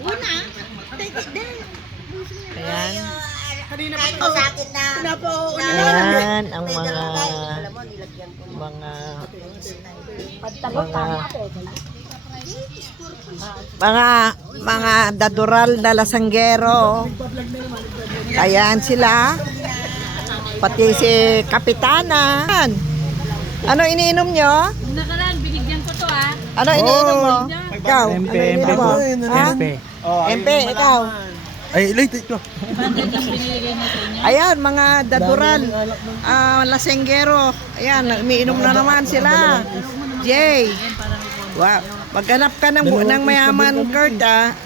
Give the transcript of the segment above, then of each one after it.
Una, take it there. Ayan. Kanina pa ito. Sa akin na. Ayan ang mga mga dadural na lasanggero. Ayan sila. Pati si Kapitana. Ano iniinom nyo? Nakaraan, binigyan ko to Ano iniinom mo? Ikaw? MP, Ano iniinom mo? Ha? MP. MP, ikaw? Ay, late ito. binigay niya sa inyo. Ayan, mga dadural, lasenggero. Ayan, umiinom na naman sila. Jay. Wow. Maghanap ka ng mayaman, Kurt, ah.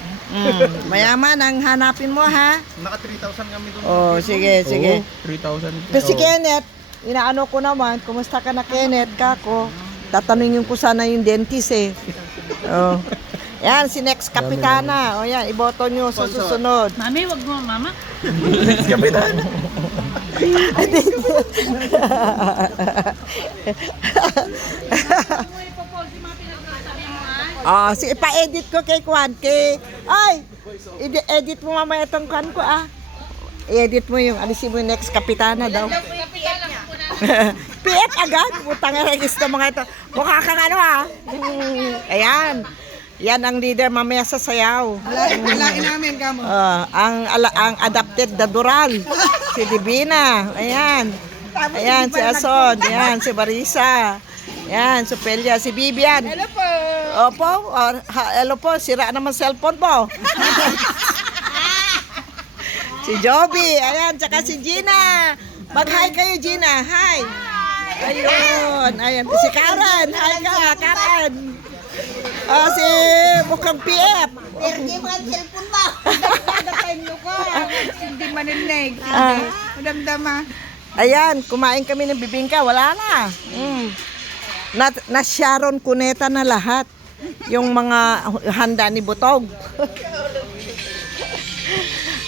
Mayaman ang hanapin mo, ha? Naka 3,000 kami doon. Oh, sige, sige. 3,000. Pero si Kenneth, inaano ko naman, kumusta ka na, Kenneth, kako? Tatanungin ko sana yung dentist, eh. Oh. Yan, si next Kapitana. O yan, iboto nyo sa susunod. Mami, wag mo, mama. Kapitana. Si ipa-edit ko kay Kwan. Ay, edit mo mamaya itong Kwan ko, ah. I-edit mo yung, alisin mo yung next Kapitana daw. PF agad? Butang nga register mga ito. Mukha kang ano, ah. Ayan. Yan ang leader mamaya sa sayaw. Alain namin, kamo. Ang adapted dadural. Si Divina. Ayan. Ayan, si Ason. Ayan, si Barisa. Ayan, si Pelia. Si Bibian. Hello po. Opo. Hello po. Sira naman cellphone po. Si Joby. Ayan, tsaka si Gina. Mag-hi kayo, Gina. Hi. Ayun. Ayan. Si Karen. Hi ka, Karen. Si mukhang PF. Hindi mo ang cellphone mo. Dadatay nyo ka. Hindi maninig. Madamdama. Ayan, kumain kami ng bibingka. Wala na. Na Sharon Cuneta na lahat. Yung mga handa ni Butog.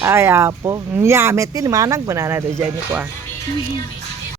Ay, apo. Nyamit din. Manang banana do dyan ko, ah.